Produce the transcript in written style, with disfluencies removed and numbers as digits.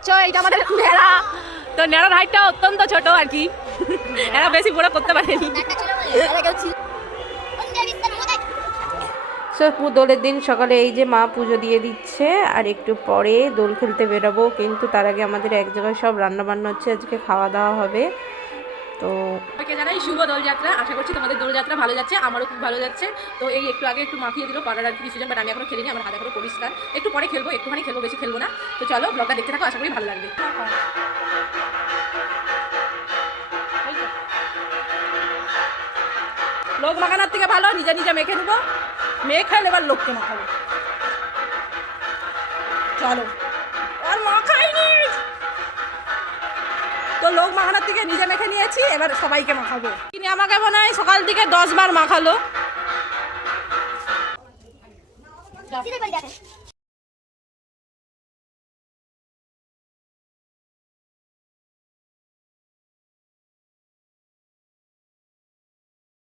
পাচ্ছ এইটা আমাদের নেড়া, তো নেড়ার হাইটটা অত্যন্ত ছোট আর কি, এরা বেশি বড় করতে পারেনি। দোলের দিন সকালে এই যে মা পুজো দিয়ে দিচ্ছে, আর একটু পরে দোল খেলতে বেরোবো, কিন্তু তার আগে আমাদের এক জায়গায় সব রান্নাবান্না হচ্ছে, আজকে খাওয়া দাওয়া হবে। তো জানাই শুভ দোলযাত্রা, আশা করছি তোমাদের দোলযাত্রা ভালো যাচ্ছে, আমারও খুব ভালো যাচ্ছে। তো এই একটু আগে একটু মাখিয়ে দিল পাড়ার আর কি বিসর্জন, বাট আমি এখনো খেলিনি, আমার হাত এখনো পরিষ্কার, একটু পরে খেলবো, একটুখানি খেলবো, বেশি খেলবো না। তো চলো ব্লগটা দেখতে থাকো, আশা করি ভালো লাগবে। লোক মাখানোর থেকে ভালো নিজে নিজে মেখে নেবো, মেখে এবার লোককে মাখাবো। চলো আর মাখাইনি, তো লোক মাখানোর থেকে নিজে মেখে নিয়েছি, এবার সবাইকে মাখাবো। তিনি আমাকে মনে হয় সকাল থেকে 10 বার মাখালো।